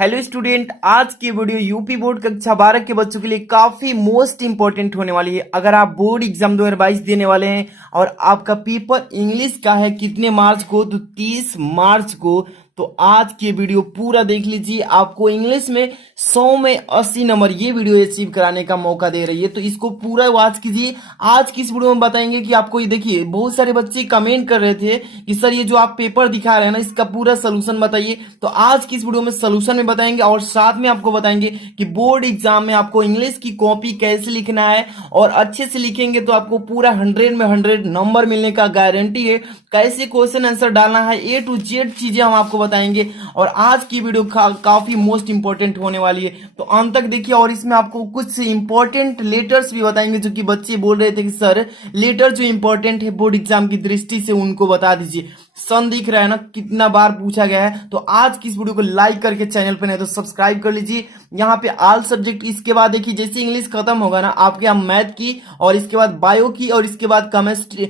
Hello student, आज की video UP board कक्षा 12 के बच्चों के लिए काफी मोस्ट इंपॉर्टेंट होने वाली है। अगर आप बोर्ड एग्जाम 2022 देने वाले हैं और आपका पेपर इंग्लिश का है कितने मार्च को, तो 30 मार्च को। तो आज की वीडियो पूरा देख लीजिए, आपको इंग्लिश में 100 में 80 नंबर ये वीडियो अचीव कराने का मौका दे रही है। तो इसको पूरा वॉच कीजिए। आज की इस वीडियो में बताएंगे कि आपको ये देखिए, बहुत सारे बच्चे कमेंट कर रहे थे कि सर ये जो आप पेपर दिखा रहे हैं ना, इसका पूरा सोल्यूशन बताइए। तो आज की इस वीडियो में सोल्यूशन में बताएंगे और साथ में आपको बताएंगे कि बोर्ड एग्जाम में आपको इंग्लिश की कॉपी कैसे लिखना है, और अच्छे से लिखेंगे तो आपको पूरा 100 में 100 नंबर मिलने का गारंटी है। कैसे क्वेश्चन आंसर डालना है, A to Z चीजें हम आपको बताएंगे। और आज की वीडियो काफी मोस्ट इंपॉर्टेंट होने वाली है, तो अंत तक देखिए। और इसमें आपको कुछ इंपॉर्टेंट लेटर्स भी बताएंगे, जो कि बच्चे बोल रहे थे कि सर लेटर जो इंपॉर्टेंट है बोर्ड एग्जाम की दृष्टि से उनको बता दीजिए। सन दिख रहा है ना, कितना बार पूछा गया है। तो आज की इस वीडियो को लाइक करके चैनल पे नहीं तो सब्सक्राइब कर लीजिए। यहाँ पे ऑल सब्जेक्ट, इसके बाद देखिए जैसे इंग्लिश खत्म होगा ना, आपके यहाँ मैथ की, और इसके बाद बायो की, और इसके बाद केमिस्ट्री,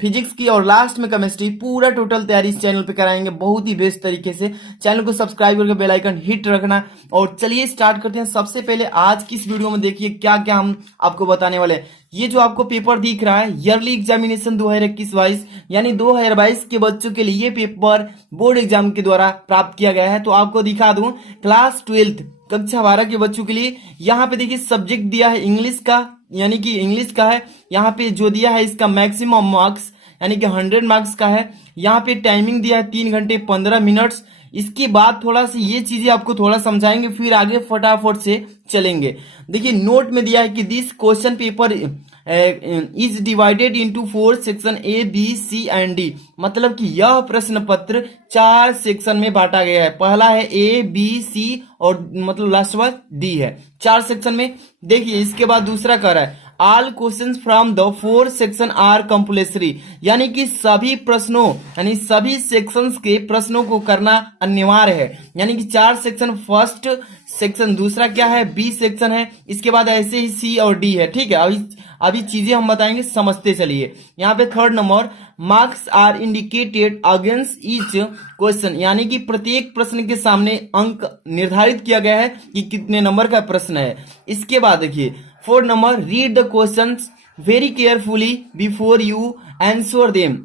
फिजिक्स की, और लास्ट में केमिस्ट्री। पूरा टोटल तैयारी इस चैनल पे कराएंगे बहुत ही बेस्ट तरीके से। चैनल को सब्सक्राइब करके बेल आइकन हिट रखना। और चलिए स्टार्ट करते हैं। सबसे पहले आज की इस वीडियो में देखिए क्या क्या हम आपको बताने वाले हैं। ये जो आपको पेपर दिख रहा है ईयरली एग्जामिनेशन 2021-22 यानी 2022 के बच्चों के लिए ये पेपर बोर्ड एग्जाम के द्वारा प्राप्त किया गया है। तो आपको दिखा दूं, क्लास 12 कक्षा 12 के बच्चों के लिए यहाँ पे देखिए सब्जेक्ट दिया है इंग्लिश का, यानी कि इंग्लिश का है। यहाँ पे जो दिया है इसका मैक्सिमम मार्क्स यानी कि 100 मार्क्स का है। यहाँ पे टाइमिंग दिया है 3 घंटे 15 मिनट्स। इसके बाद थोड़ा सा ये चीजें आपको थोड़ा समझाएंगे, फिर आगे फटाफट से चलेंगे। देखिए नोट में दिया है कि this question paper is divided into 4 section A, B, C and D। मतलब कि यह प्रश्न पत्र 4 सेक्शन में बांटा गया है। पहला है A, B, C और मतलब लास्ट बार D है, 4 सेक्शन में। देखिए इसके बाद दूसरा कह रहा है all questions from the 4 section are compulsory, यानी कि सभी प्रश्नों यानी सभी सेक्शंस के प्रश्नों को करना अनिवार्य है। यानी कि 4 सेक्शन, फर्स्ट सेक्शन, दूसरा क्या है बी सेक्शन है, इसके बाद ऐसे ही सी और डी है। ठीक है, अभी चीजें हम बताएंगे, समझते चलिए। यहाँ पे third number, marks are indicated against each question, यानी कि प्रत्येक प्रश्न के सामने अंक निर्धारित किया गया है कि कितने नंबर का प्रश्न है। इसके बाद देखिए fourth number, read the questions very carefully before you answer them.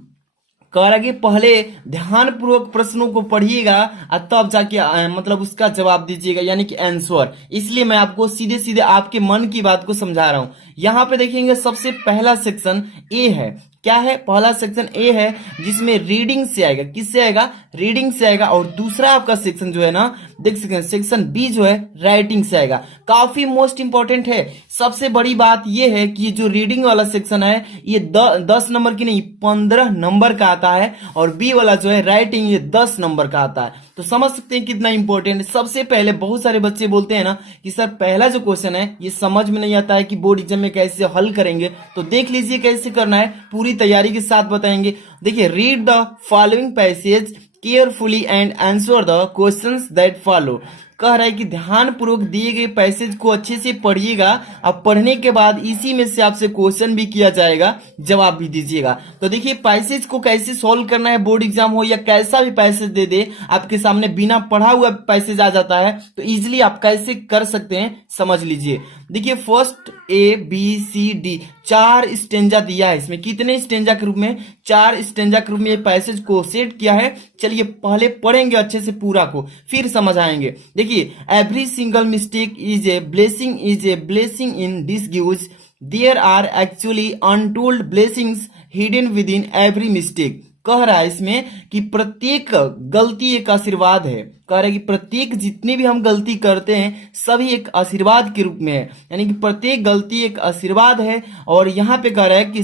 कह रहा कि पहले ध्यान पूर्वक प्रश्नों को पढ़िएगा और तब जाके मतलब उसका जवाब दीजिएगा, यानी कि आंसर। इसलिए मैं आपको सीधे सीधे आपके मन की बात को समझा रहा हूं। यहाँ पे देखेंगे सबसे पहला सेक्शन ए है। क्या है? पहला सेक्शन ए है, जिसमें रीडिंग से आएगा। किससे आएगा? रीडिंग से आएगा। और दूसरा आपका सेक्शन जो है ना, देख सकते हैं सेक्शन बी जो है राइटिंग से आएगा। काफी मोस्ट इंपॉर्टेंट है। सबसे बड़ी बात यह है कि जो रीडिंग वाला सेक्शन है ये 10 नंबर की नहीं 15 नंबर का आता है, और बी वाला जो है राइटिंग ये 10 नंबर का आता है। तो समझ सकते हैं कितना इंपॉर्टेंट है। सबसे पहले बहुत सारे बच्चे बोलते हैं ना कि सर पहला जो क्वेश्चन है ये समझ में नहीं आता है कि बोर्ड एग्जाम में कैसे हल करेंगे। तो देख लीजिए कैसे करना है, पूरी तैयारी के साथ बताएंगे। देखिए, read the following passage carefully and answer the questions that follow. कह रहा है कि ध्यान पूर्वक दिए गए पैसेज को अच्छे से पढ़िएगा। अब पढ़ने के बाद इसी में से आपसे क्वेश्चन भी किया जाएगा, जवाब भी दीजिएगा। तो देखिए पैसेज को कैसे सॉल्व करना है, बोर्ड एग्जाम हो या कैसा भी पैसेज दे दे आपके सामने, बिना पढ़ा हुआ पैसेज आ जाता है, तो इजिली आप कैसे कर सकते हैं समझ लीजिए। देखिए first A, B, C, D 4 stanza दिया है। इसमें कितने स्टेंजा के रूप में? 4 स्टेंजा के रूप में ये पैसेज को सेट किया है। चलिए पहले पढ़ेंगे अच्छे से पूरा को, फिर समझ आएंगे। देखिए, every single mistake is a blessing in disguise, there are actually untold blessings hidden within every mistake. कह रहा है इसमें कि प्रत्येक गलती एक आशीर्वाद है। कह रहा है कि प्रत्येक जितनी भी हम गलती करते हैं सभी एक आशीर्वाद के रूप में है, यानी कि प्रत्येक गलती एक आशीर्वाद है। और यहाँ पे कह रहा है कि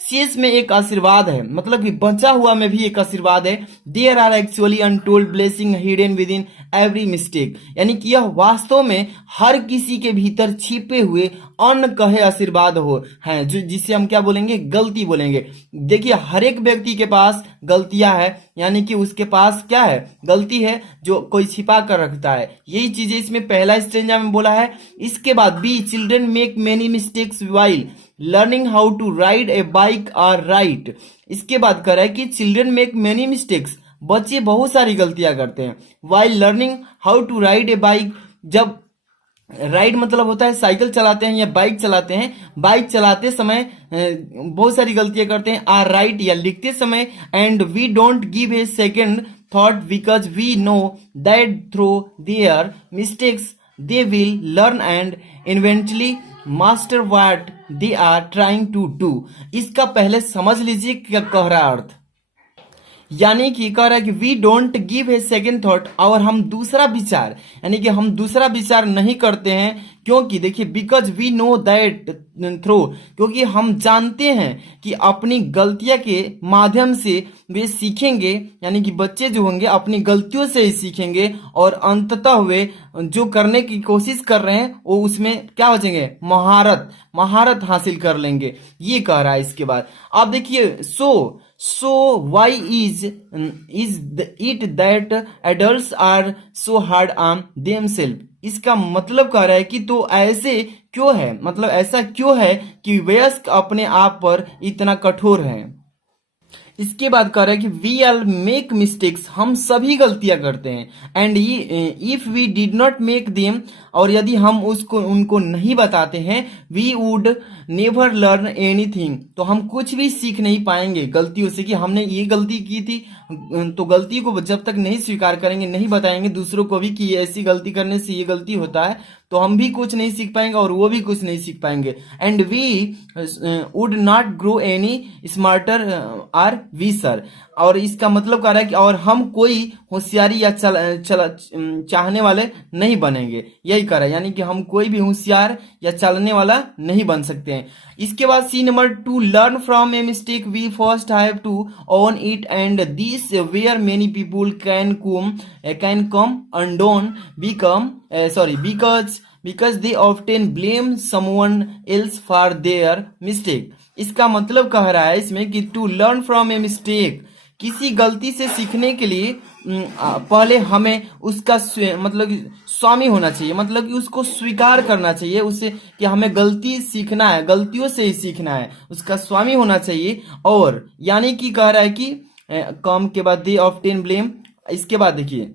शेष में एक आशीर्वाद है, मतलब कि बचा हुआ में भी एक आशीर्वाद है। There are actually untold blessing hidden within every mistake, यानी कि यह वास्तव में हर किसी के भीतर छिपे हुए अनकहे आशीर्वाद हो हैं, जो जिसे हम क्या बोलेंगे? गलती बोलेंगे। देखिए हर एक व्यक्ति के पास गलतियां है, यानी कि उसके पास क्या है? गलती है जो कोई छिपा कर रखता है। यही चीजें इसमें पहला स्टेंजा में बोला है। इसके बाद B, children make many mistakes while learning how to ride a bike और राइट। इसके बाद कह रहा है कि चिल्ड्रन मेक मेनी मिस्टेक्स, बच्चे बहुत सारी गलतियां करते हैं। While learning how to ride a bike, जब राइड मतलब होता है साइकिल चलाते हैं या बाइक चलाते हैं, बाइक चलाते समय बहुत सारी गलतियां करते हैं। आर राइट या लिखते समय, and we don't give a second thought because we know that through their mistakes they will learn and eventually master what they are trying to do. इसका पहले समझ लीजिए क्या कह रहा है अर्थ। यानी कि कह रहा है कि we don't give a second thought, और हम दूसरा विचार, यानी कि हम दूसरा विचार नहीं करते हैं, क्योंकि देखिए because we know that through, क्योंकि हम जानते हैं कि अपनी गलतियां के माध्यम से वे सीखेंगे, यानी कि बच्चे जो होंगे अपनी गलतियों से ही सीखेंगे और अंततः वे जो करने की कोशिश कर रहे हैं वो उसमें क्या हो जाएंगे, महारत हासिल कर लेंगे, ये कह रहा है। इसके बाद आप देखिए so why is it that adults are so hard on themselves, इसका मतलब कह रहा है कि तो ऐसे क्यों है, मतलब ऐसा क्यों है कि वयस्क अपने आप पर इतना कठोर हैं। इसके बाद कह रहा है कि वी आल मेक मिस्टेक्स, हम सभी गलतियां करते हैं, and if we did not make them, और यदि हम उनको नहीं बताते हैं, we would never learn anything, तो हम कुछ भी सीख नहीं पाएंगे गलतियों से कि हमने ये गलती की थी। तो गलती को जब तक नहीं स्वीकार करेंगे, नहीं बताएंगे दूसरों को भी कि ऐसी गलती करने से ये गलती होता है, तो हम भी कुछ नहीं सीख पाएंगे और वो भी कुछ नहीं सीख पाएंगे। And we would not grow any smarter or wiser, और इसका मतलब कह रहा है कि और हम कोई होशियारी या चाहने वाले नहीं बनेंगे, यही कह रहा है, यानी कि हम कोई भी होशियार या चलने वाला नहीं बन सकते हैं। इसके बाद see number 2, learn from a mistake we first have to own it, and this where many people can come undone because they often blame someone else for their mistake। इसका मतलब कह रहा है इसमें कि to learn from a mistake, किसी गलती से सीखने के लिए पहले हमें उसका मतलब स्वामी होना चाहिए, मतलब कि उसको स्वीकार करना चाहिए, उससे कि हमें गलती सीखना है, गलतियों से ही सीखना है, उसका स्वामी होना चाहिए। और यानी कि कह रहा है कि कम के बाद दे ऑफ्टेन ब्लेम, इसके बाद देखिए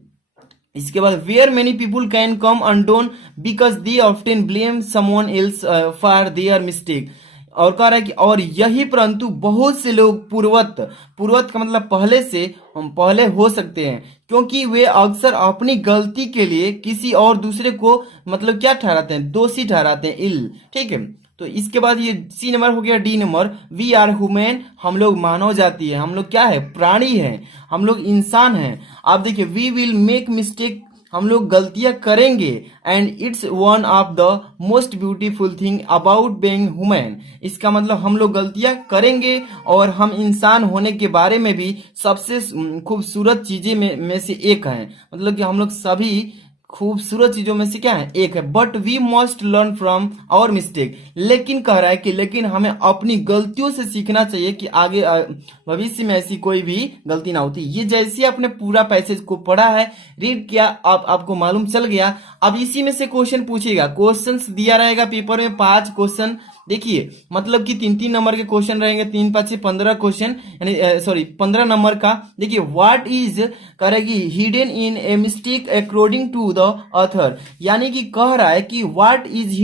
इसके बाद where many people can come undone because they often blame someone else for their mistake, और कह रहा है कि और यही परंतु बहुत से लोग पूर्वत का मतलब पहले हो सकते हैं, क्योंकि वे अक्सर अपनी गलती के लिए किसी और दूसरे को मतलब क्या ठहराते हैं, दोषी ठहराते हैं, ठीक है। तो इसके बाद ये सी नंबर हो गया। D number, we are human, हम लोग मानव जाति है, हम लोग क्या है, प्राणी है, हम लोग इंसान हैं। आप देखिए वी विल मेक मिस्टेक, हम लोग गलतियां करेंगे, and it's one of the most beautiful thing about being human, इसका मतलब हम लोग गलतियां करेंगे और हम इंसान होने के बारे में भी सबसे खूबसूरत चीजें में से एक है, मतलब कि हम लोग सभी खूबसूरत चीजों में से क्या है, एक है। But we must learn from our mistake, लेकिन कह रहा है कि लेकिन हमें अपनी गलतियों से सीखना चाहिए कि आगे भविष्य में ऐसी कोई भी गलती ना होती। ये जैसे आपने पूरा पैसेज को पढ़ा है, रीड किया, आपको मालूम चल गया। अब इसी में से क्वेश्चन पूछेगा, क्वेश्चंस दिया रहेगा पेपर में 5 क्वेश्चन, देखिए मतलब कि 3-3 नंबर के क्वेश्चन रहेंगे, 3-5 15 क्वेश्चन, यानी सॉरी 15 नंबर का। देखिए व्हाट इज करेगी hidden in a mistake according to the author, यानी कि कह रहा है कि व्हाट इज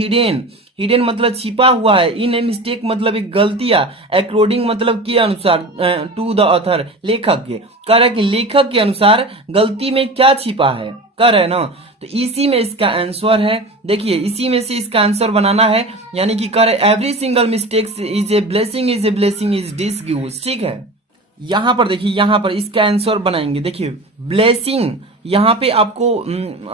हिडन मतलब छिपा हुआ है, इन ए मिस्टेक मतलब एक गलतियां, अकॉर्डिंग मतलब के अनुसार, टू द ऑथर लेखक के, कह रहा है कि लेखक के अनुसार गलती में क्या छिपा है, कह रहे हैं ना। तो इसी में इसका आंसर है, देखिए इसी में से इसका आंसर बनाना है, यानी कि कह रहे every single mistake is a blessing is disguise, ठीक है। यहाँ पर देखिए, यहाँ पर इसका आंसर बनाएंगे। देखिए ब्लेसिंग, यहाँ पे आपको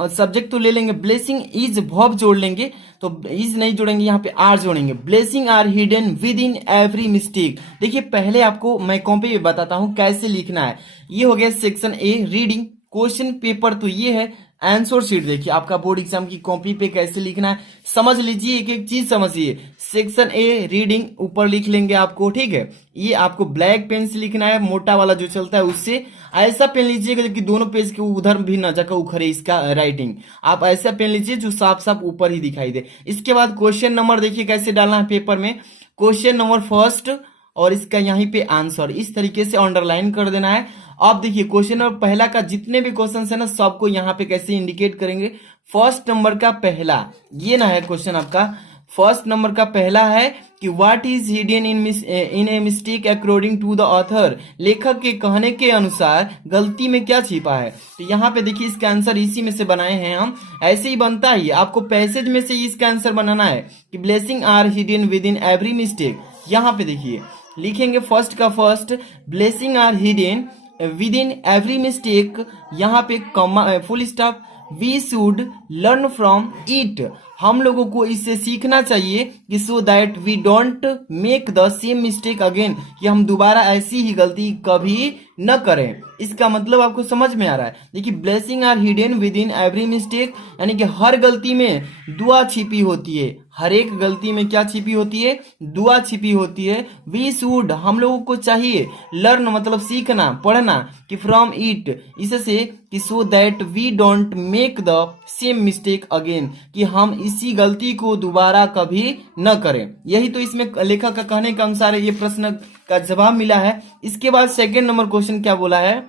सब्जेक्ट तो ले लेंगे, ब्लेसिंग इज वर्ब जोड़ लेंगे, तो इज नहीं जोड़ेंगे, यहाँ पे आर जोड़ेंगे। Blessing are hidden within every mistake. देखिए पहले आपको मैं कॉपी पे बताता हूँ कैसे लिखना है। ये हो गया section A reading, question paper तो ये है, आंसर शीट देखिए आपका बोर्ड एग्जाम की कॉपी पे कैसे लिखना है, समझ लीजिए, एक एक चीज समझिए। सेक्शन ए रीडिंग ऊपर लिख लेंगे आपको, ठीक है। ये आपको ब्लैक पेन से लिखना है, मोटा वाला जो चलता है उससे। ऐसा पेन लीजिएगा कि दोनों पेज के उधर भी न जाकर उखड़े इसका राइटिंग, आप ऐसा पेन लीजिए जो साफ साफ ऊपर ही दिखाई दे। इसके बाद क्वेश्चन नंबर देखिए कैसे डालना है पेपर में। क्वेश्चन नंबर फर्स्ट और इसका यहीं पे आंसर इस तरीके से अंडरलाइन कर देना है। अब देखिए क्वेश्चन नंबर पहला का जितने भी क्वेश्चन है ना सबको यहाँ पे कैसे इंडिकेट करेंगे। फर्स्ट नंबर का पहला ये ना है क्वेश्चन आपका, फर्स्ट नंबर का पहला है कि what is hidden in a mistake according to the author, लेखक के कहने के अनुसार गलती में क्या छिपा है। तो यहाँ पे देखिए इसका आंसर इसी में से बनाए हैं हम, ऐसे ही बनता ही आपको पैसेज में से इसका आंसर बनाना है कि blessing are hidden within every mistake. यहाँ पे देखिए लिखेंगे फर्स्ट का first, blessing are hidden within every mistake, यहाँ पे comma full stop, we should learn from it, हम लोगों को इससे सीखना चाहिए कि so that we don't make the same mistake again, कि हम दोबारा ऐसी ही गलती कभी न करें। इसका मतलब आपको समझ में आ रहा है। देखिए blessing are hidden within every mistake यानी कि हर गलती में दुआ छिपी होती है, हर एक गलती में क्या छिपी होती है, दुआ छिपी होती है। वी शुड हम लोगों को चाहिए, लर्न मतलब सीखना पढ़ना, कि फ्रॉम इट इससे, कि so that we don't make the same mistake again, कि हम इसी गलती को दोबारा कभी न करें। यही तो इसमें लेखक का कहने के अनुसार ये प्रश्न का जवाब मिला है। इसके बाद सेकंड नंबर क्वेश्चन क्या बोला है,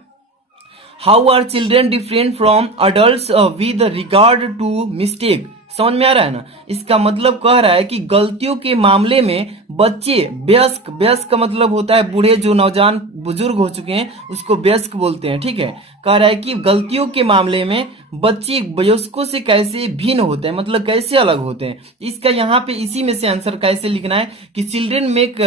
how are children different from adult with regard to mistake. समझ में आ रहा है ना, इसका मतलब कह रहा है कि गलतियों के मामले में बच्चे वयस्क, वयस्क का मतलब होता है बूढ़े, जो नौजवान बुजुर्ग हो चुके हैं उसको वयस्क बोलते हैं, ठीक है। कह रहा है कि गलतियों के मामले में बच्चे वयस्कों से कैसे भिन्न होते हैं, मतलब कैसे अलग होते हैं। इसका यहाँ पे इसी में से आंसर कैसे लिखना है कि चिल्ड्रेन मेक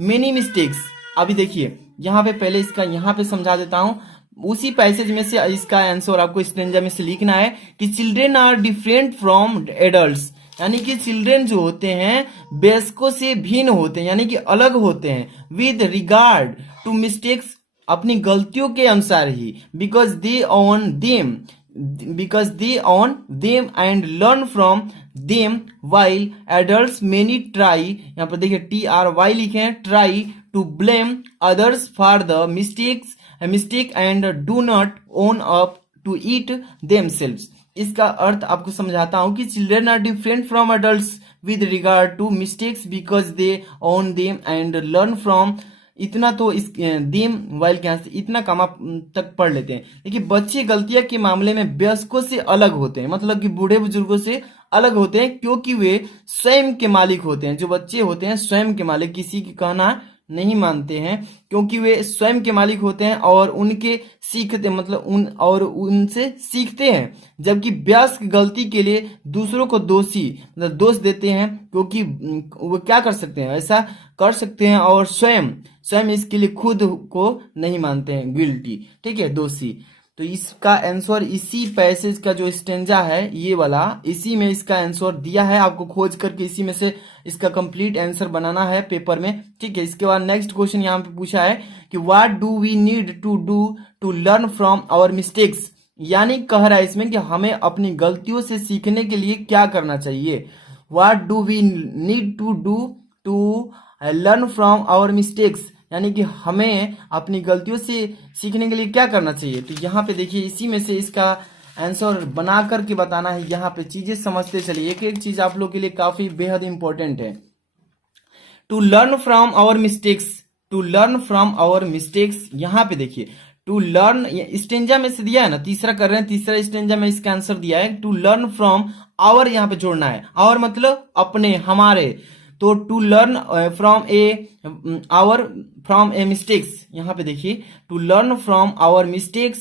मेनी मिस्टेक्स। अभी देखिए यहाँ पे पहले इसका यहाँ पे समझा देता हूं, उसी पैसेज में से इसका आंसर आपको स्टेंजा में से लिखना है कि children are different from adults, यानी कि चिल्ड्रेन जो होते हैं वयस्कों से भिन्न होते हैं, यानी कि अलग होते हैं। विद रिगार्ड टू मिस्टेक्स अपनी गलतियों के अनुसार ही, because they own them, because they own them and learn from them, while adults many try, यहाँ पर देखिए TRY लिखे हैं, try to blame others for the mistake and do not own up to it themselves। इसका अर्थ आपको समझाता हूं कि children are different from adults with regard to mistakes because they own them and learn from, इतना तो इस them while के से इतना कामा तक पढ़ लेते हैं। देखिए बच्चे गलतियां के मामले में वयस्कों से अलग होते हैं, मतलब कि बूढ़े बुजुर्गों से अलग होते हैं, क्योंकि वे स्वयं के मालिक होते हैं। जो बच्चे होते हैं स्वयं के मालिक, किसी की कहना नहीं मानते हैं, क्योंकि वे स्वयं के मालिक होते हैं और उनके सीखते मतलब उनसे सीखते हैं। जबकि वयस्क गलती के लिए दूसरों को दोषी मतलब दोष देते हैं, क्योंकि वो क्या कर सकते हैं, ऐसा कर सकते हैं और स्वयं इसके लिए खुद को नहीं मानते हैं गिल्टी, ठीक है, दोषी। तो इसका आंसर इसी पैसेज का जो स्टेंजा है ये वाला, इसी में इसका आंसर दिया है। आपको खोज करके इसी में से इसका कंप्लीट आंसर बनाना है पेपर में, ठीक है। इसके बाद नेक्स्ट क्वेश्चन यहाँ पे पूछा है कि what do we need to do to learn from our mistakes, यानी कह रहा है इसमें कि हमें अपनी गलतियों से सीखने के लिए क्या करना चाहिए। What do we need to do to learn from our mistakes, यानी कि हमें अपनी गलतियों से सीखने के लिए क्या करना चाहिए। तो यहाँ पे देखिए इसी में से इसका आंसर बना करके बताना है। यहाँ पे चीजें समझते चलिए, एक एक चीज आप लोग के लिए काफी बेहद इंपॉर्टेंट है। To learn from our mistakes, to learn from our mistakes, यहाँ पे देखिए टू लर्न स्टेंजा में से दिया है ना, तीसरा कर रहे हैं, तीसरा स्टेंजा में इसका आंसर दिया है टू लर्न फ्रॉम आवर, यहाँ पे जोड़ना है आवर मतलब अपने हमारे, तो to learn from a mistakes, यहाँ पे देखिए to learn from our mistakes,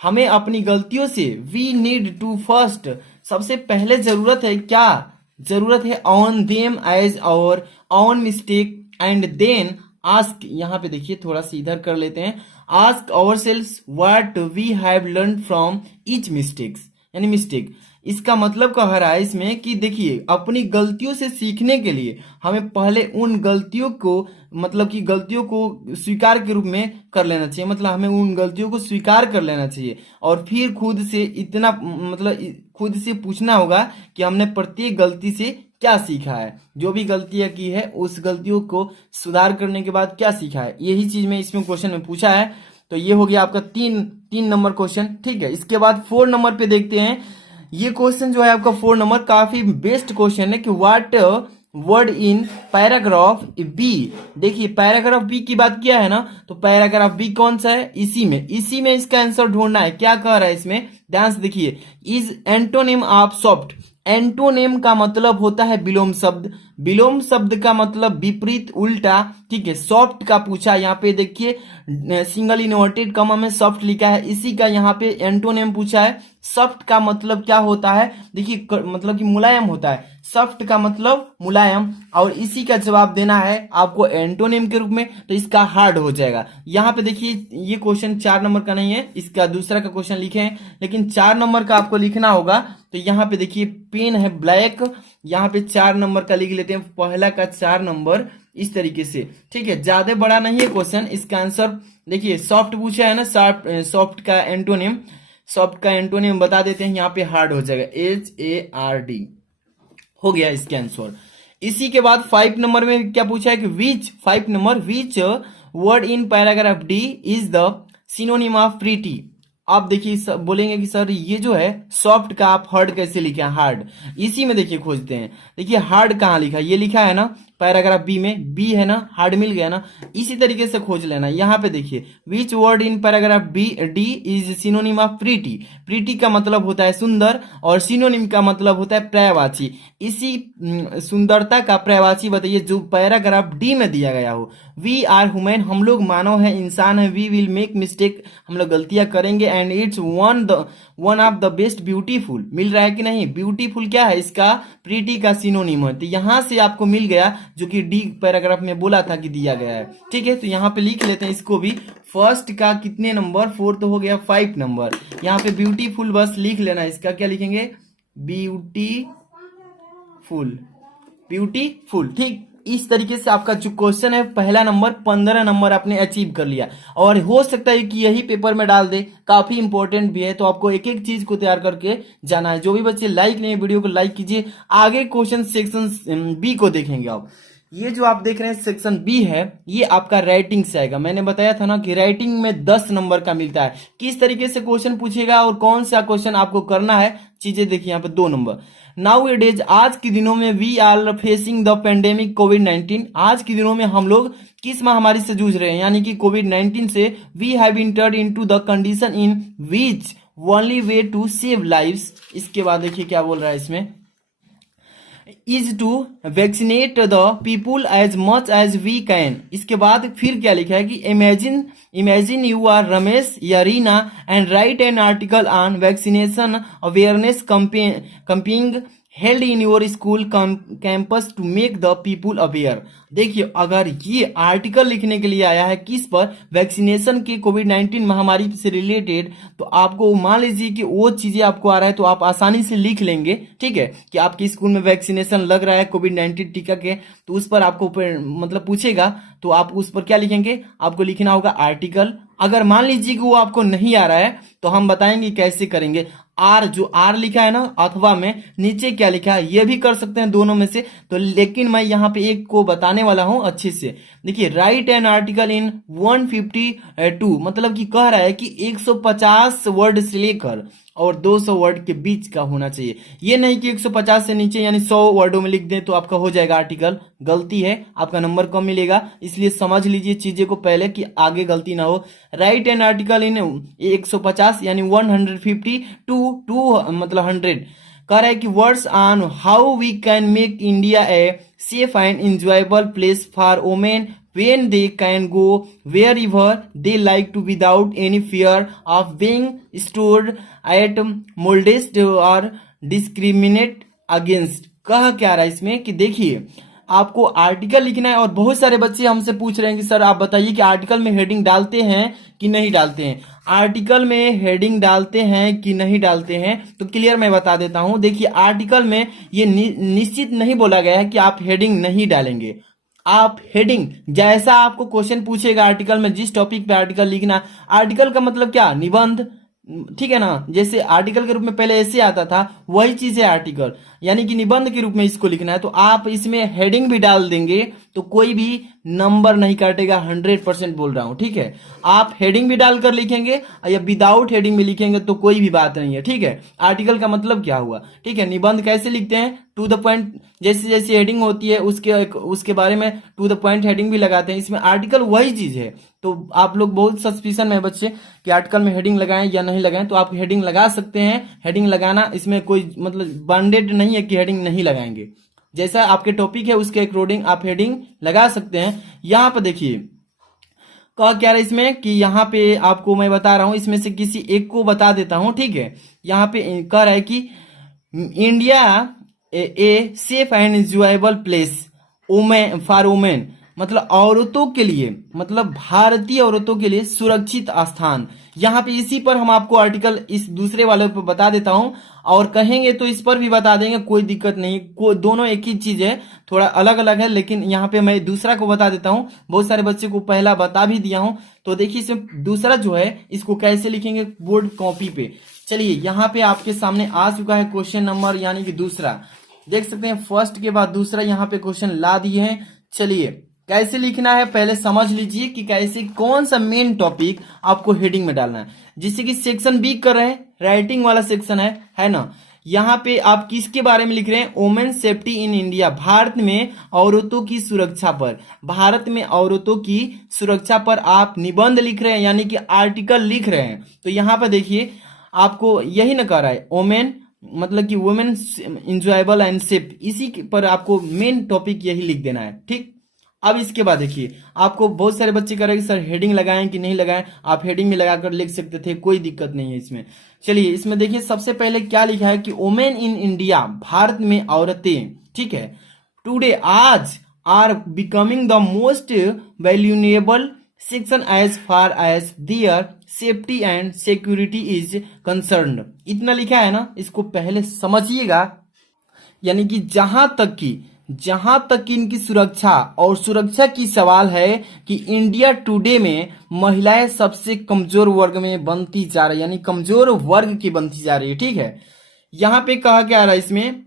हमें अपनी गलतियों से, वी नीड टू फर्स्ट, सबसे पहले जरूरत है क्या, जरूरत है own them as our own mistake and then ask, यहाँ पे देखिए थोड़ा सा इधर कर लेते हैं, ask ourselves what we have learn from each mistakes, यानी मिस्टेक। इसका मतलब कह रहा है इसमें कि देखिए अपनी गलतियों से सीखने के लिए हमें पहले उन गलतियों को मतलब कि गलतियों को स्वीकार के रूप में कर लेना चाहिए, मतलब हमें उन गलतियों को स्वीकार कर लेना चाहिए और फिर खुद से इतना मतलब खुद से पूछना होगा कि हमने प्रत्येक गलती से क्या सीखा है, जो भी गलतियां की है उस गलतियों को सुधार करने के बाद क्या सीखा है, यही चीज में इसमें क्वेश्चन में पूछा है। तो ये हो गया आपका तीन नंबर क्वेश्चन, ठीक है। इसके बाद 4 नंबर पे देखते हैं। ये क्वेश्चन जो है आपका 4 नंबर काफी बेस्ट क्वेश्चन है कि वर्ड इन पैराग्राफ बी। देखिए पैराग्राफ बी की बात किया है ना, तो पैराग्राफ बी कौन सा है, इसी में इसका आंसर ढूंढना है। क्या कह रहा है इसमें, ध्यान से देखिए, is antonym of soft. Antonym का मतलब होता है विलोम शब्द, विलोम शब्द का मतलब विपरीत, उल्टा, ठीक है। सॉफ्ट का पूछा, यहाँ पे देखिए सिंगल इन्वर्टेड कॉमा में सॉफ्ट लिखा है, इसी का यहाँ पे एंटोनिम पूछा है। सॉफ्ट का मतलब क्या होता है, देखिए मतलब कि मुलायम होता है, सॉफ्ट का मतलब मुलायम, और इसी का जवाब देना है आपको एंटोनिम के रूप में, तो इसका हार्ड हो जाएगा। यहाँ पे देखिए ये क्वेश्चन 4 नंबर का नहीं है, इसका दूसरा का क्वेश्चन लिखे हैं, लेकिन 4 नंबर का आपको लिखना होगा। तो यहाँ पे देखिए पेन है ब्लैक, यहाँ पे 4 नंबर का लिख लेते हैं, पहला का 4 नंबर इस तरीके से, ठीक है। ज्यादा बड़ा नहीं है क्वेश्चन, इसका आंसर देखिए सॉफ्ट पूछा है ना, सॉफ्ट का एंटोनिम, सॉफ्ट का एंटोनिम बता देते हैं, यहाँ पे हार्ड हो जाएगा, HARD हो गया इसका आंसर। इसी के बाद 5 नंबर में क्या पूछा है कि which word in paragraph D is the synonym of pretty. आप देखिए बोलेंगे कि सर ये जो है सॉफ्ट का आप हार्ड कैसे लिखे हैं, हार्ड, इसी में देखिए खोजते हैं। देखिए हार्ड कहाँ लिखा है, ये लिखा है ना पैराग्राफ बी में, बी है ना, हार्ड मिल गया ना, इसी तरीके से खोज लेना। यहाँ पे देखिए which word in paragraph D is synonym of pretty. Pretty का मतलब होता है सुंदर, और सिनोनिम का मतलब होता है पर्यायवाची। इसी सुंदरता का पर्यायवाची बताइए जो पैराग्राफ डी में दिया गया हो। वी आर ह्यूमन, हम लोग मानव है, इंसान है। वी विल मेक मिस्टेक, हम लोग गलतियां करेंगे। And it's one of the best beautiful, मिल रहा है कि नहीं, ब्यूटीफुल क्या है इसका, प्रीटी का सिनोनिम है। तो यहां से आपको मिल गया जो कि डी पैराग्राफ में बोला था कि दिया गया है, ठीक है। तो यहाँ पे लिख लेते हैं इसको भी, फर्स्ट का कितने नंबर, 4 तो हो गया, 5 नंबर। यहाँ पे ब्यूटीफुल बस लिख लेना, इसका क्या लिखेंगे, ब्यूटीफुल, ठीक। इस तरीके से आपका जो क्वेश्चन है पहला नंबर 15 नंबर आपने अचीव कर लिया, और हो सकता है कि यही पेपर में डाल दे, काफी इंपॉर्टेंट भी है। तो आपको एक एक चीज को तैयार करके जाना है। जो भी बच्चे लाइक नहीं, वीडियो को लाइक कीजिए। आगे क्वेश्चन सेक्शन बी को देखेंगे आप। ये जो आप देख रहे हैं सेक्शन बी है, ये आपका राइटिंग से आएगा। मैंने बताया था ना कि राइटिंग में 10 नंबर का मिलता है। किस तरीके से क्वेश्चन पूछेगा और कौन सा क्वेश्चन आपको करना है, चीजें देखिए यहाँ पे 2 नंबर। नाउ ए डेज, आज के दिनों में, we are facing the pandemic कोविड-19, आज के दिनों में हम लोग किस महामारी से जूझ रहे हैं, यानी कि कोविड-19 से। We have entered into the condition in which only way to save lives. इसके बाद देखिए क्या बोल रहा है इसमें, is to vaccinate the people as much as we can. इसके बाद फिर क्या लिखा है कि इमेजिन यू आर रमेश या Reena and write an article on vaccination awareness campaigning held in your school campus to make the people aware. देखिए अगर ये आर्टिकल लिखने के लिए आया है किस पर, वैक्सीनेशन के कोविड-19 महामारी से रिलेटेड, तो आपको मान लीजिए कि वो चीजें आपको आ रहा है तो आप आसानी से लिख लेंगे, ठीक है, कि आपके स्कूल में वैक्सीनेशन लग रहा है कोविड-19 टीका के, तो उस पर आपको मतलब पूछेगा तो आप उस पर क्या लिखेंगे, आपको लिखना होगा आर्टिकल। अगर मान लीजिए कि वो आपको नहीं आ रहा है तो हम बताएंगे कैसे करेंगे। जो आर लिखा है ना अथवा में, नीचे क्या लिखा है ये भी कर सकते हैं दोनों में से, तो लेकिन मैं यहाँ पे एक को बताने वाला हूं अच्छे से। देखिए राइट एन आर्टिकल इन 152, मतलब कि कह रहा है कि 150 वर्ड से लेकर और 200 वर्ड के बीच का होना चाहिए। ये नहीं कि 150 से नीचे यानी 100 वर्डों में लिख दें तो आपका हो जाएगा आर्टिकल, गलती है, आपका नंबर कम मिलेगा। इसलिए समझ लीजिए चीजें को पहले कि आगे गलती ना हो। राइट एन आर्टिकल इन 150 यानी 150 टू मतलब 100 कह रहा है कि words on how we can make India a safe and enjoyable place for women when they can go wherever they like to without any fear of being stored at molested or discriminate against। कहा क्या रहा है इसमें कि देखिए आपको article लिखना है, और बहुत सारे बच्चे हमसे पूछ रहे हैं कि सर आप बताइए कि आर्टिकल में हेडिंग डालते हैं कि नहीं डालते हैं। आर्टिकल में हेडिंग डालते हैं कि नहीं डालते हैं, तो क्लियर मैं बता देता हूं। देखिए आर्टिकल में ये निश्चित नहीं बोला गया है कि आप हेडिंग नहीं डालेंगे। आप हेडिंग जैसा आपको क्वेश्चन पूछेगा आर्टिकल में, जिस टॉपिक पे आर्टिकल लिखना, आर्टिकल का मतलब क्या, निबंध, ठीक है ना। जैसे आर्टिकल के रूप में पहले ऐसे आता था, वही चीज है आर्टिकल, यानी कि निबंध के रूप में इसको लिखना है। तो आप इसमें हेडिंग भी डाल देंगे तो कोई भी नंबर नहीं काटेगा, 100% बोल रहा हूं, ठीक है। आप हेडिंग भी डालकर लिखेंगे या विदाउट हेडिंग में लिखेंगे तो कोई भी बात नहीं है, ठीक है। आर्टिकल का मतलब क्या हुआ, ठीक है। निबंध कैसे लिखते हैं, टू द पॉइंट, जैसे जैसे हेडिंग होती है उसके बारे में टू द पॉइंट हेडिंग भी लगाते हैं। इसमें आर्टिकल वही चीज है। तो आप लोग बहुत सस्पिशन में बच्चे कि आर्टिकल में हेडिंग लगाएं या नहीं लगाएं, तो आप हेडिंग लगा सकते हैं। हेडिंग लगाना इसमें कोई मतलब बाउंडेड नहीं है कि हेडिंग नहीं लगाएंगे। जैसा आपके टॉपिक है उसके अकॉर्डिंग आप हेडिंग लगा सकते हैं। यहाँ पर देखिए कहा क्या रहा है इसमें कि यहाँ पे आपको मैं बता रहा हूं, इसमें से किसी एक को बता देता हूं, ठीक है। यहाँ पे कह रहा है कि India a safe and enjoyable place women for women, मतलब औरतों के लिए, मतलब भारतीय औरतों के लिए सुरक्षित स्थान। यहाँ पे इसी पर हम आपको आर्टिकल इस दूसरे वाले पे बता देता हूं, और कहेंगे तो इस पर भी बता देंगे, कोई दिक्कत नहीं। दोनों एक ही चीज है, थोड़ा अलग अलग है, लेकिन यहाँ पे मैं दूसरा को बता देता हूँ। बहुत सारे बच्चे को पहला बता भी दिया हूँ। तो देखिए इसमें दूसरा जो है इसको कैसे लिखेंगे बोर्ड कॉपी पे। चलिए यहाँ पे आपके सामने आ चुका है क्वेश्चन नंबर, यानी कि दूसरा। देख सकते हैं फर्स्ट के बाद दूसरा यहाँ पे क्वेश्चन ला दिए हैं। चलिए कैसे लिखना है पहले समझ लीजिए कि कैसे कौन सा मेन टॉपिक आपको हेडिंग में डालना है। जिससे कि सेक्शन बी कर रहे हैं, राइटिंग वाला सेक्शन है ना। यहाँ पे आप किसके बारे में लिख रहे हैं, women safety in India, Bharat में औरतों की सुरक्षा पर। भारत में औरतों की सुरक्षा पर आप निबंध लिख रहे हैं, यानी कि आर्टिकल लिख रहे हैं। तो यहाँ पर देखिए आपको यही ना कह रहा है, वुमेन मतलब कि वुमेन इंजॉयबल एंड सेफ, इसी पर आपको मेन टॉपिक यही लिख देना है, ठीक। अब इसके बाद देखिए आपको बहुत सारे बच्चे कह रहे हैं कि सर हेडिंग लगाएं कि नहीं लगाएं। आप हेडिंग में लगाकर लिख सकते थे, कोई दिक्कत नहीं है इसमें। चलिए इसमें देखिए सबसे पहले क्या लिखा है कि वुमेन इन इंडिया, भारत में औरतें, ठीक है, टुडे आज are becoming the most valuable section as far as their safety and security is concerned. इतना लिखा है ना, इसको पहले समझिएगा। यानी कि जहां तक कि इनकी सुरक्षा और सुरक्षा की सवाल है कि इंडिया टुडे में महिलाएं सबसे कमजोर वर्ग में बनती जा रही है, यानी कमजोर वर्ग की बनती जा रही है, ठीक है। यहाँ पे कहा क्या आ रहा है, इसमें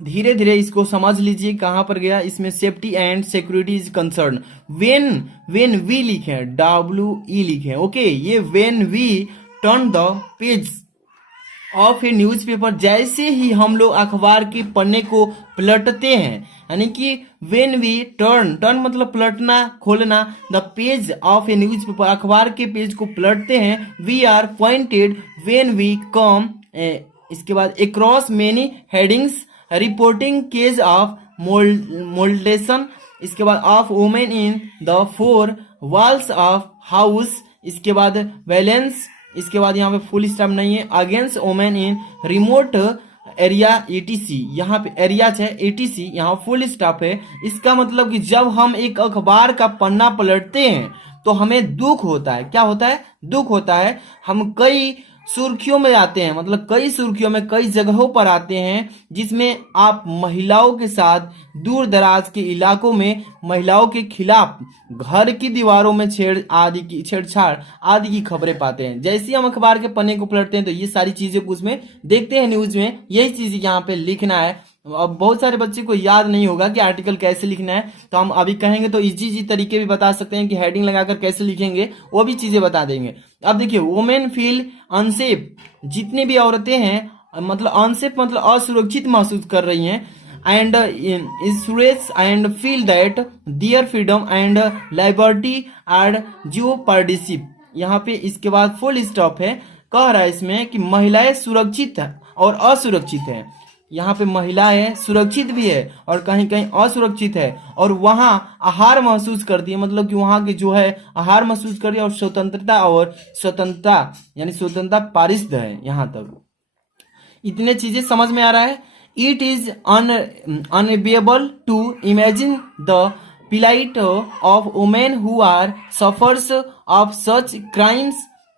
धीरे धीरे इसको समझ लीजिए कहां पर गया। इसमें safety and security is concern, when we लिखे, WE लिखे, ओके। ये when we turn the page of a newspaper, जैसे ही हम लोग अखबार के पन्ने को पलटते हैं, यानी कि वेन वी टर्न मतलब पलटना, खोलना, the page of a newspaper, अखबार के पेज को पलटते हैं। We are pointed when we come, इसके बाद across many headings reporting case of molestation, इसके बाद of women in the four walls of house, इसके बाद वैलेंस, इसके बाद यहाँ पे फुल स्टॉप नहीं है, against women in remote area ETC, यहाँ पे एरियाज है ETC, यहाँ फुल स्टॉप है। इसका मतलब कि जब हम एक अखबार का पन्ना पलटते हैं तो हमें दुख होता है। क्या होता है, दुख होता है। हम कई सुर्खियों में आते हैं, मतलब कई सुर्खियों में कई जगहों पर आते हैं जिसमें आप महिलाओं के साथ दूर दराज के इलाकों में महिलाओं के खिलाफ घर की दीवारों में छेड़छाड़ आदि की खबरें पाते हैं। जैसे ही हम अखबार के पन्ने को पलटते हैं तो ये सारी चीजें को उसमें देखते हैं, न्यूज में यही चीज यहाँ पे लिखना है। अब बहुत सारे बच्चे को याद नहीं होगा कि आर्टिकल कैसे लिखना है, तो हम अभी कहेंगे तो इजी तरीके भी बता सकते हैं कि हेडिंग लगाकर कैसे लिखेंगे, वो भी चीजें बता देंगे। अब देखिए वुमेन फील अनसेफ, जितनी भी औरतें हैं मतलब अनसेफ मतलब असुरक्षित महसूस कर रही हैं, and insurance and feel that there freedom and liberty are jeopardised. यहाँ पे इसके बाद फुल स्टॉप है। कह रहा है इसमें कि महिलाएं सुरक्षित और असुरक्षित है। यहाँ पे महिला है, सुरक्षित भी है और कहीं कहीं असुरक्षित है, और वहां आहार महसूस करती है, मतलब कि वहां के जो है आहार महसूस कर रही है, और स्वतंत्रता यानी स्वतंत्रता पारिश है। यहाँ तक इतने चीजें समझ में आ रहा है। It is unable to imagine the plight of women who are suffers of such crimes,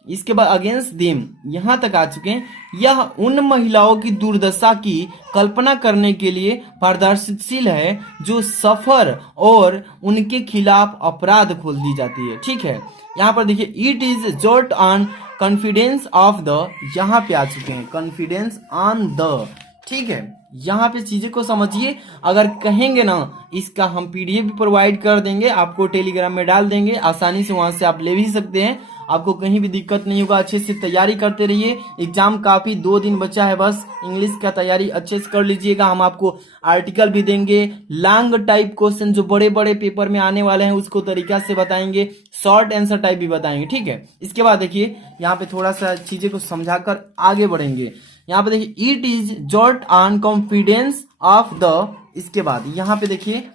इसके बाद अगेंस्ट देम, यहां तक आ चुके हैं। यह उन महिलाओं की दुर्दशा की कल्पना करने के लिए प्रदर्शनशील है जो सफर और उनके खिलाफ अपराध खोल दी जाती है, ठीक है। यहाँ पर देखिए it is jot on confidence of the, यहाँ पे आ चुके हैं कॉन्फिडेंस ऑन द, ठीक है, यहाँ पे चीजें को समझिए। अगर कहेंगे ना, इसका हम पीडीएफ भी प्रोवाइड कर देंगे, आपको टेलीग्राम में डाल देंगे, आसानी से वहां से आप ले भी सकते हैं, आपको कहीं भी दिक्कत नहीं होगा। अच्छे से तैयारी करते रहिए, एग्जाम काफी 2 दिन बचा है बस, इंग्लिश का तैयारी अच्छे से कर लीजिएगा। हम आपको आर्टिकल भी देंगे, लॉन्ग टाइप क्वेश्चन जो बड़े बड़े पेपर में आने वाले हैं उसको तरीका से बताएंगे, शॉर्ट आंसर टाइप भी बताएंगे, ठीक है। इसके बाद देखिए यहाँ पे थोड़ा सा चीजें को समझाकर आगे बढ़ेंगे। यहाँ पे देखिए it is jolt on confidence of the, इसके बाद यहाँ पे देखिए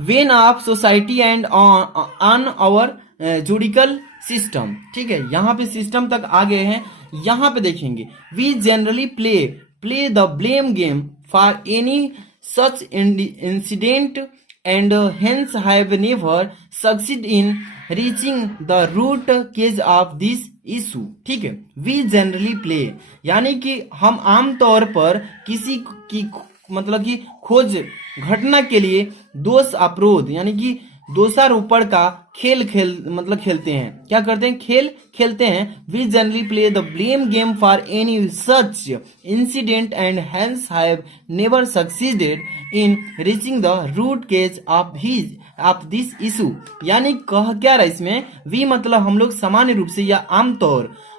when of society and on our judicial system, ठीक है। यहाँ पे सिस्टम तक आ गए हैं। यहाँ पे देखेंगे we generally play the blame game for any such incident and hence have never succeed in reaching the root cause of this issue, ठीक है। वी जनरली प्ले यानी कि हम आमतौर पर किसी की मतलब कि खोज घटना के लिए दोष अपरोध यानी कि दोषारोपण का खेलते हैं। क्या करते हैं? खेल खेलते हैं। We generally play the blame game for any such incident and hence have never succeeded in reaching the root cause of this issue. यानी कह क्या रहा इसमें, वी मतलब हम लोग सामान्य रूप से या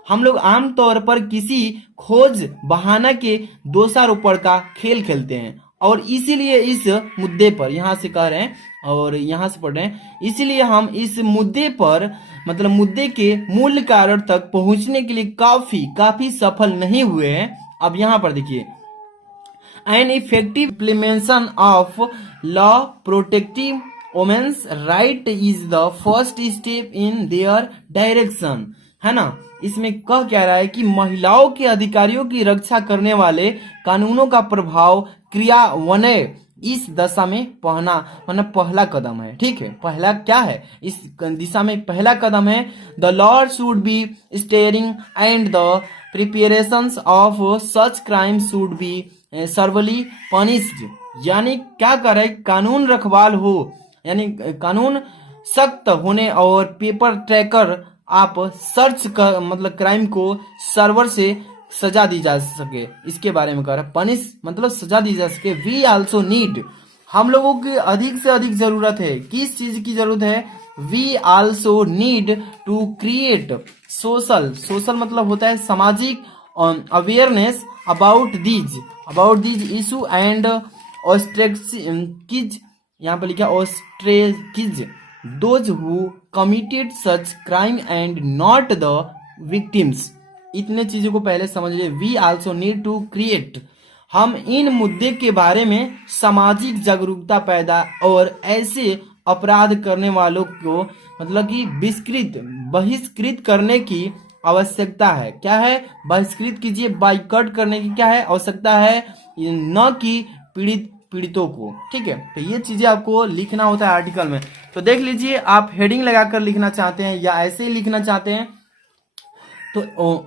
हम लोग आमतौर पर किसी खोज बहाना के दोषारोपण का खेल खेलते हैं, और इसीलिए इस मुद्दे पर यहां से कह रहे हैं और यहां से पढ़ रहे हैं, इसीलिए हम इस मुद्दे पर मतलब मुद्दे के मूल कारण तक पहुंचने के लिए काफी सफल नहीं हुए हैं। अब यहां पर देखिए an effective implementation of law protective women's right is the first step in their direction, है ना। इसमें कह क्या रहा है कि महिलाओं के अधिकारियों की रक्षा करने वाले कानूनों का प्रभाव क्रियान्वयन इस दशा में पहला कदम है, ठीक है। पहला क्या है इस दिशा में? पहला कदम है the law should be steering and the preparations of such crime should be severely punished. यानी क्या कर रहा है, कानून रखवाल हो यानी कानून सख्त होने और पेपर ट्रैकर आप सर्च कर मतलब क्राइम को सर्वर से सजा दी जा सके, इसके बारे में कह रहा है। पनिश मतलब सजा दी जा सके। वी आल्सो नीड, हम लोगों की अधिक से अधिक जरूरत है। किस चीज की जरूरत है? We also need to create social मतलब होता है सामाजिक awareness about these issue and ostracise, यहाँ पर लिखा ostracise those who committed such crime and not the victims. इतने चीजों को पहले समझ लीजिए। We also need to create, हम इन मुद्दे के बारे में सामाजिक जागरूकता पैदा और ऐसे अपराध करने वालों को मतलब कि बहिष्कृत करने की आवश्यकता है। क्या है? बहिष्कृत कीजिए, बाइकआउट करने की क्या है आवश्यकता है, न कि पीड़ितों को, ठीक है। तो ये चीजें आपको लिखना होता है आर्टिकल में। तो देख लीजिए, आप हेडिंग लगाकर लिखना चाहते हैं या ऐसे ही लिखना चाहते हैं तो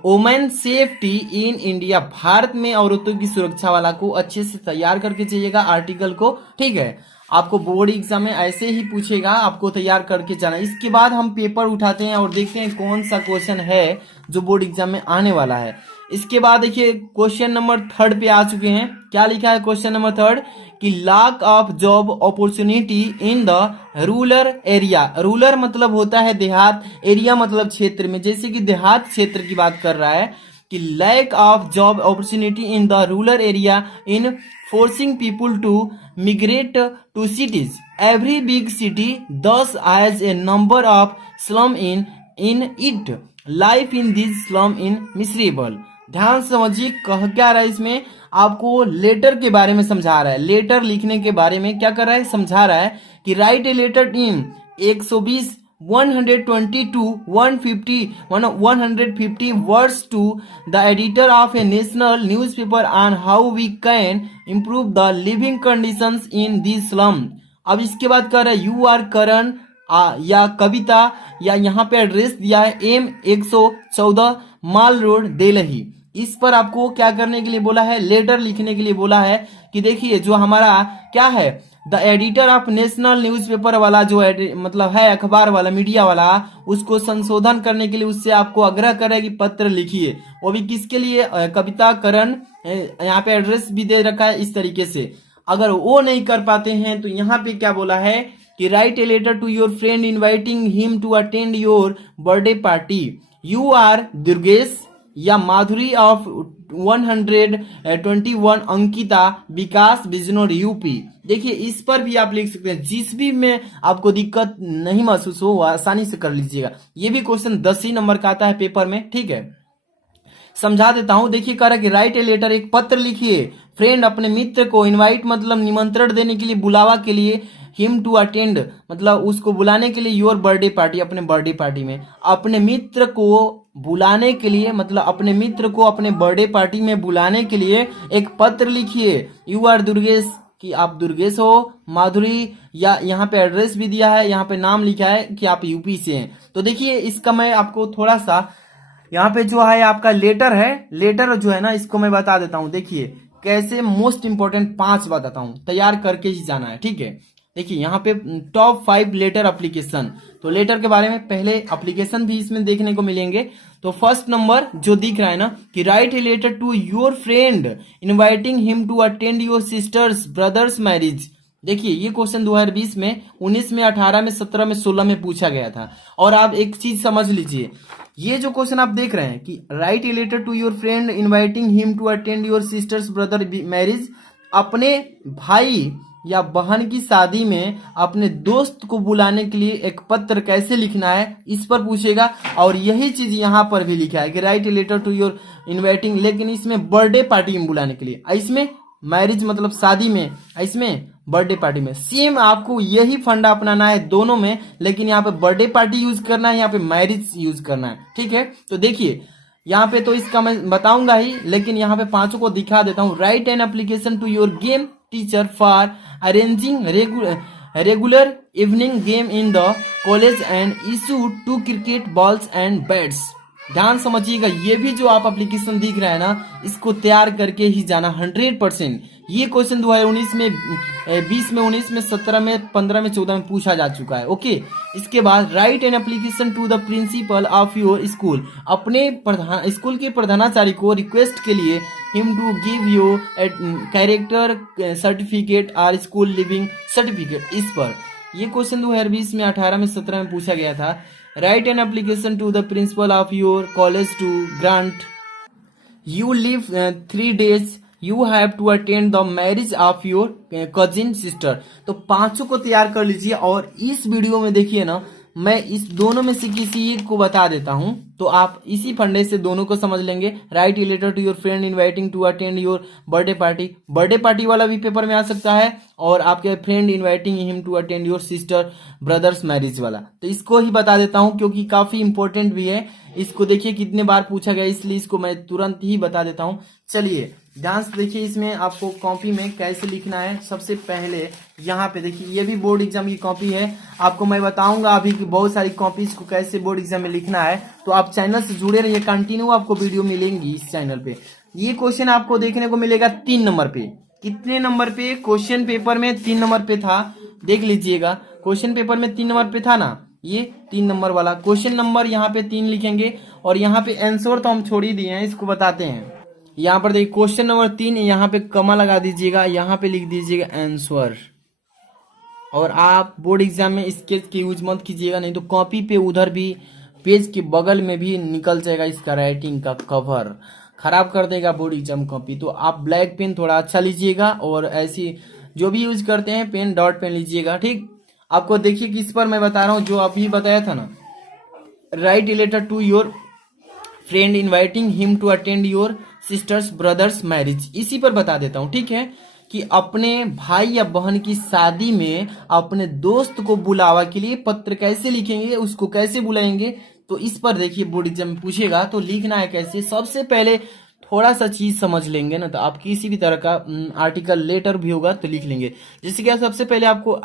women safety in India, Bharat में औरतों की सुरक्षा वाला को अच्छे से तैयार करके चाहिएगा आर्टिकल को, ठीक है। आपको बोर्ड एग्जाम में ऐसे ही पूछेगा, आपको तैयार करके जाना। इसके बाद हम पेपर उठाते हैं और देखते हैं कौन सा क्वेश्चन है जो बोर्ड एग्जाम में आने वाला है। इसके बाद देखिए क्वेश्चन नंबर 3 पे आ चुके हैं। क्या लिखा है क्वेश्चन नंबर 3 कि lack of job opportunity in the rural area. Rural मतलब होता है देहात, एरिया मतलब क्षेत्र में, जैसे कि देहात क्षेत्र की बात कर रहा है कि lack of job opportunity in the rural area in forcing people to migrate to cities. Every big city thus has a number of slum in it. Life in this slum in miserable. ध्यान समझिए कह क्या रहा है इसमें, आपको letter के बारे में समझा रहा है। लेटर लिखने के बारे में क्या कर रहा है, समझा रहा है कि write a letter in 120 122 150 words to the editor of a national newspaper on how we can improve the living conditions in this slum. अब इसके बाद कर रहा है यू आर करण या कविता, या यहाँ पे एड्रेस दिया है M114 माल रोड दिल्ली। इस पर आपको क्या करने के लिए बोला है, लेटर लिखने के लिए बोला है कि देखिए जो हमारा क्या है the editor of national newspaper वाला जो मतलब है अखबार वाला मीडिया वाला, उसको संशोधन करने के लिए उससे आपको आग्रह करे कि पत्र लिखिए, वो भी किसके लिए, कविता करण, यहाँ पे एड्रेस भी दे रखा है इस तरीके से। अगर वो नहीं कर पाते हैं तो यहाँ पे क्या बोला है कि write a letter to your friend inviting him to attend your birthday party, you are Durgesh या माधुरी ऑफ 121 अंकिता विकास बिजनौर यूपी। देखिए इस पर भी आप लिख सकते हैं, जिस भी में आपको दिक्कत नहीं महसूस हो आसानी से कर लीजिएगा। ये भी क्वेश्चन 10 ही नंबर का आता है पेपर में, ठीक है। समझा देता हूं, देखिए कह रहा है कि राइट ए लेटर, एक पत्र लिखिए, फ्रेंड अपने मित्र को, इनवाइट मतलब निमंत्रण देने के लिए, बुलावा के लिए, हिम टू अटेंड मतलब उसको बुलाने के लिए, योर बर्थडे पार्टी अपने बर्थडे पार्टी में, अपने मित्र को बुलाने के लिए मतलब अपने मित्र को अपने बर्थडे पार्टी में बुलाने के लिए एक पत्र लिखिए। यू आर दुर्गेश कि आप दुर्गेश हो, माधुरी या यहाँ पे एड्रेस भी दिया है, यहाँ पे नाम लिखा है कि आप यूपी से हैं। तो देखिए इसका मैं आपको थोड़ा सा यहाँ पे जो है आपका लेटर है, लेटर जो है ना इसको मैं बता देता हूँ। देखिए कैसे मोस्ट इंपोर्टेंट 5 बताता हूँ, तैयार करके ही जाना है, ठीक है। देखिए यहाँ पे टॉप 5 लेटर एप्लीकेशन, तो लेटर के बारे में पहले एप्लीकेशन भी इसमें देखने को मिलेंगे। तो फर्स्ट नंबर जो दिख रहा है ना कि write a letter to your friend inviting him to attend your sister's brother's marriage. देखिए ये क्वेश्चन 2020 में, 19 में, 18 में, 17 में, 16 में पूछा गया था। और आप एक चीज समझ लीजिए, ये जो क्वेश्चन आप देख रहे हैं कि write a letter to your friend inviting him to attend your sister's brother marriage, अपने भाई या बहन की शादी में अपने दोस्त को बुलाने के लिए एक पत्र कैसे लिखना है, इस पर पूछेगा। और यही चीज यहाँ पर भी लिखा है कि write a letter to your inviting, लेकिन इसमें बर्थडे पार्टी में बुलाने के लिए, इसमें मैरिज मतलब शादी में, इसमें बर्थडे पार्टी में। सेम आपको यही फंडा अपनाना है दोनों में, लेकिन यहाँ पे बर्थडे पार्टी यूज करना है, यहाँ पे मैरिज यूज करना है, ठीक है। तो देखिए यहाँ पे तो इसका मैं बताऊंगा ही, लेकिन यहाँ पे 5 को दिखा देता हूँ। Write an application to your game teacher for arranging regular evening game in the college and issue 2 cricket balls and bats. ध्यान समझिएगा, ये भी जो आप एप्लीकेशन दिख रहा है ना, इसको तैयार करके ही जाना 100%। ये क्वेश्चन 2019 में, 20 में, 19 में, 17 में, 15 में, 14 में पूछा जा चुका है, ओके। इसके बाद write an application to the principal of your school, अपने स्कूल के प्रधानाचार्य को रिक्वेस्ट के लिए him to give you character certificate और स्कूल लिविंग सर्टिफिकेट। इस पर ये क्वेश्चन 2020 में, 18 में, 17 में पूछा गया था। Write an application to the principal of your college to grant you leave 3 days you have to attend the marriage of your cousin sister. तो 5 को तैयार कर लीजिए। और इस वीडियो में देखिए ना, मैं इस दोनों में से किसी एक को बता देता हूं, तो आप इसी फंडे से दोनों को समझ लेंगे। Write a letter to your friend inviting to attend your birthday party, birthday party वाला भी पेपर में आ सकता है, और आपके friend inviting him to attend your sister brother's marriage वाला। तो इसको ही बता देता हूं क्योंकि काफी इंपॉर्टेंट भी है। इसको देखिए कितने बार पूछा गया, इसलिए इसको मैं तुरंत ही बता देता हूं। चलिए ध्यान से देखिए, इसमें आपको कॉपी में कैसे लिखना है। सबसे पहले यहाँ पे देखिए, ये भी बोर्ड एग्जाम की कॉपी है, आपको मैं बताऊंगा अभी कि बहुत सारी कॉपीज को कैसे बोर्ड एग्जाम में लिखना है। तो आप चैनल से जुड़े रहिए, कंटिन्यू आपको वीडियो मिलेंगी इस चैनल पे। ये क्वेश्चन आपको देखने को मिलेगा 3 नंबर पे। कितने नंबर पे? क्वेश्चन पेपर में 3 नंबर पे था, देख लीजिएगा। क्वेश्चन पेपर में 3 नंबर पे था ना, ये 3 नंबर वाला क्वेश्चन नंबर यहाँ पे 3 लिखेंगे। और यहाँ पे आंसर तो हम छोड़ ही दिए हैं, इसको बताते हैं। यहाँ पर देखिए क्वेश्चन नंबर 3, यहाँ पे कमा लगा दीजिएगा, यहाँ पे लिख दीजिएगा आंसर। और आप बोर्ड एग्जाम में स्केच के यूज मत कीजिएगा, नहीं तो कॉपी पे उधर भी पेज के बगल में भी निकल जाएगा इसका राइटिंग का कवर, खराब कर देगा बोर्ड एग्जाम कॉपी। तो आप ब्लैक पेन थोड़ा अच्छा लीजिएगा, और ऐसी जो भी यूज करते हैं पेन, डॉट पेन लीजिएगा, ठीक। आपको देखिए कि इस पर मैं बता रहा हूँ जो अभी बताया था ना, write a letter to your friend inviting him to attend your sister's brother's marriage, इसी पर बता देता हूँ, ठीक है। कि अपने भाई या बहन की शादी में अपने दोस्त को बुलावा के लिए पत्र कैसे लिखेंगे, उसको कैसे बुलाएंगे। तो इस पर देखिए बोर्ड एग्जाम में पूछेगा, तो लिखना है कैसे। सबसे पहले थोड़ा सा चीज समझ लेंगे ना, तो आप किसी भी तरह का आर्टिकल लेटर भी होगा तो लिख लेंगे। जैसे कि सबसे पहले आपको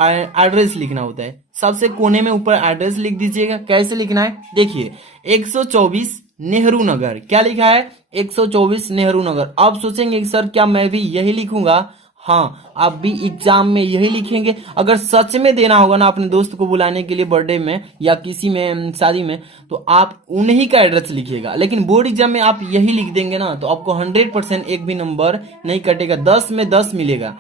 एड्रेस लिखना होता है, सबसे कोने में ऊपर एड्रेस लिख दीजिएगा। कैसे लिखना है देखिए, 124 नेहरू नगर, क्या लिखा है 124 नेहरू नगर। आप सोचेंगे कि सर क्या मैं भी यही लिखूंगा? हाँ, आप भी एग्जाम में यही लिखेंगे। अगर सच में देना होगा ना अपने दोस्त को बुलाने के लिए बर्थडे में या किसी में शादी में, तो आप उन्हीं का एड्रेस लिखिएगा। लेकिन बोर्ड एग्जाम में आप यही लिख देंगे ना तो आपको 100% एक भी नंबर नहीं कटेगा, 10 में 10 मिलेगा।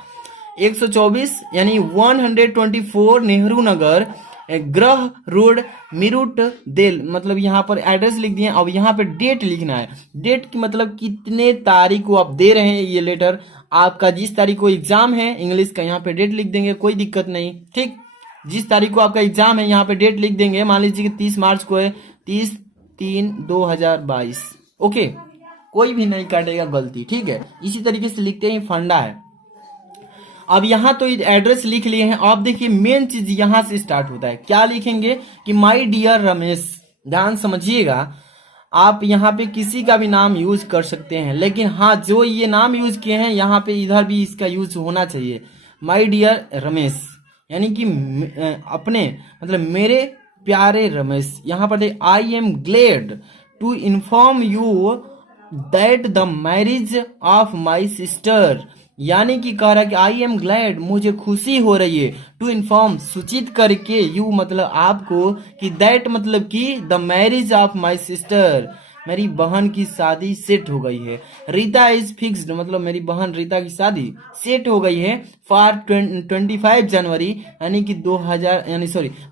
124 यानी 124 नेहरू नगर, ग्रह रोड, मीरठ देल, मतलब यहाँ पर एड्रेस लिख दिए। अब यहाँ पे डेट लिखना है। डेट की मतलब कितने तारीख को आप दे रहे हैं ये लेटर। आपका जिस तारीख को एग्जाम है इंग्लिश का, यहाँ पे डेट लिख देंगे, कोई दिक्कत नहीं। ठीक, जिस तारीख को आपका एग्जाम है यहाँ पे डेट लिख देंगे। मान लीजिए कि 30 मार्च को है, 30/3/2022। ओके, कोई भी नहीं काटेगा गलती। ठीक है, इसी तरीके से लिखते हैं, फंडा है। अब यहाँ तो एड्रेस लिख लिए हैं। आप देखिए मेन चीज यहाँ से स्टार्ट होता है। क्या लिखेंगे कि माय डियर रमेश। ध्यान समझिएगा, आप यहाँ पे किसी का भी नाम यूज कर सकते हैं, लेकिन हाँ जो ये नाम यूज किए हैं यहाँ पे इधर भी इसका यूज होना चाहिए। माय डियर रमेश यानी कि अपने मतलब मेरे प्यारे रमेश। यहाँ पर देख, I am glad to inform you that the marriage of my sister, यानी कि कह रहा है कि आई एम ग्लैड, मुझे खुशी हो रही है, टू इन्फॉर्म सूचित करके, यू मतलब आपको, कि दैट मतलब कि the marriage of my sister, मेरी बहन की शादी सेट हो गई है। रीता इज फिक्स्ड मतलब मेरी बहन रीता की शादी सेट हो गई है फॉर 25 जनवरी यानी कि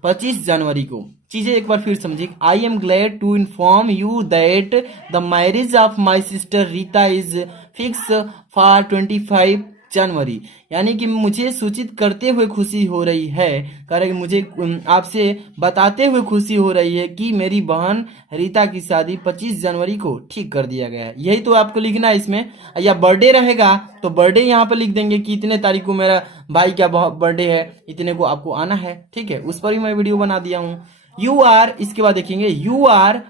25 जनवरी को। चीजें एक बार फिर समझिए। I am glad to inform you that the marriage of my sister Rita is fix for 25 January, यानी कि मुझे सूचित करते हुए खुशी हो रही है, कारण मुझे आपसे बताते हुए खुशी हो रही है कि मेरी बहन रीता की शादी 25 जनवरी को ठीक कर दिया गया है। यही तो आपको लिखना है इसमें। या बर्थडे रहेगा तो बर्थडे यहाँ पर लिख देंगे कि इतने तारीख को मेरा भाई का बर्थडे है, इतने को आपको आना है। ठीक है, उस पर भी मैं वीडियो बना दिया हूँ। यू आर, इसके बाद देखेंगे यू आर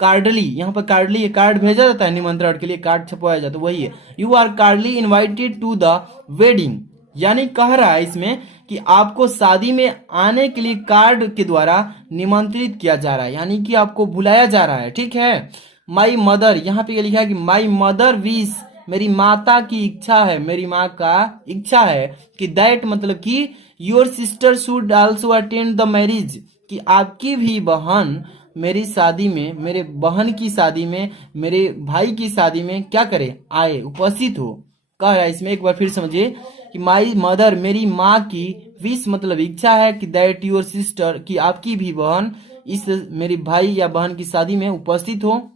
कार्डली, यहाँ पर कार्डली कार्ड भेजा जाता है निमंत्रण के लिए, कार्ड छपवाया जाता है, वही है। You are cordially invited to the wedding, यानी कह रहा है इसमें कि आपको शादी में आने के लिए कार्ड के द्वारा निमंत्रित किया जा रहा है, यानी कि आपको बुलाया जा रहा है। ठीक है। माई मदर, यहाँ पे लिखा है कि माई मदर विश, मेरी माता की इच्छा है, मेरी माँ का इच्छा है कि दैट मतलब कि your sister should also attend the marriage, कि आपकी भी बहन मेरी शादी में, मेरे बहन की शादी में, मेरे भाई की शादी में क्या करे, आए, उपस्थित हो। कह रहा है इसमें, एक बार फिर समझिए कि माई मदर, मेरी माँ की, विश मतलब इच्छा है कि दैट योर सिस्टर, कि आपकी भी बहन इस मेरी भाई या बहन की शादी में उपस्थित हो।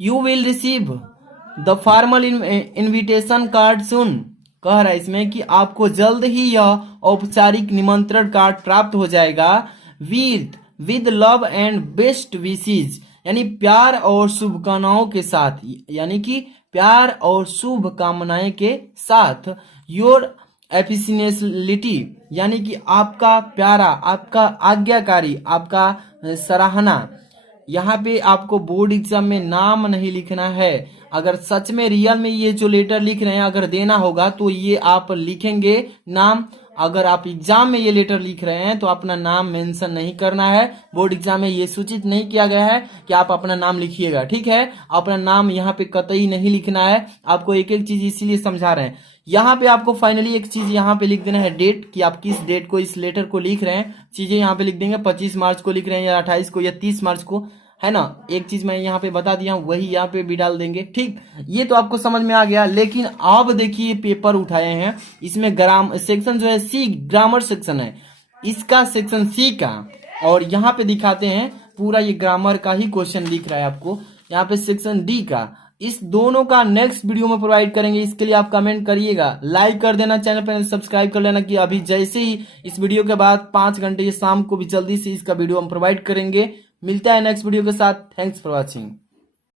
You will receive the formal invitation card soon, कह रहा है इसमें कि आपको जल्द ही यह औपचारिक निमंत्रण कार्ड प्राप्त हो जाएगा। With love and best wishes, यानी प्यार और शुभकामनाओं के साथ, यानी कि प्यार और शुभकामनाएं के साथ। योर एफिशिएंसी, यानी कि आपका प्यारा, आपका आज्ञाकारी, आपका सराहना। यहाँ पे आपको बोर्ड एग्जाम में नाम नहीं लिखना है। अगर सच में रियल में ये जो लेटर लिख रहे हैं अगर देना होगा तो ये आप लिखेंगे नाम। अगर आप एग्जाम में ये लेटर लिख रहे हैं तो अपना नाम मेंशन नहीं करना है। बोर्ड एग्जाम में ये सूचित नहीं किया गया है कि आप अपना नाम लिखिएगा। ठीक है, अपना नाम यहाँ पे कतई नहीं लिखना है। आपको एक एक चीज इसीलिए समझा रहे हैं। यहाँ पे आपको फाइनली एक चीज यहाँ पे लिख देना है, डेट, कि आप किस डेट को इस लेटर को लिख रहे हैं। चीजें यहाँ पे लिख देंगे, 25 मार्च को लिख रहे हैं या 28 को या 30 मार्च को, है ना। एक चीज मैं यहाँ पे बता दिया हूँ, वही यहाँ पे भी डाल देंगे। ठीक, ये तो आपको समझ में आ गया। लेकिन अब देखिए पेपर उठाए हैं, इसमें ग्राम सेक्शन जो है सी, ग्रामर सेक्शन है, इसका सेक्शन सी का, और यहाँ पे दिखाते हैं पूरा ये ग्रामर का ही क्वेश्चन दिख रहा है आपको। यहाँ पे सेक्शन डी का, इस दोनों का नेक्स्ट वीडियो में प्रोवाइड करेंगे। इसके लिए आप कमेंट करिएगा, लाइक कर देना, चैनल पर सब्सक्राइब कर लेना, कि अभी जैसे ही इस वीडियो के बाद 5 घंटे शाम को भी जल्दी से इसका वीडियो हम प्रोवाइड करेंगे। मिलता है नेक्स्ट वीडियो के साथ। Thanks for watching.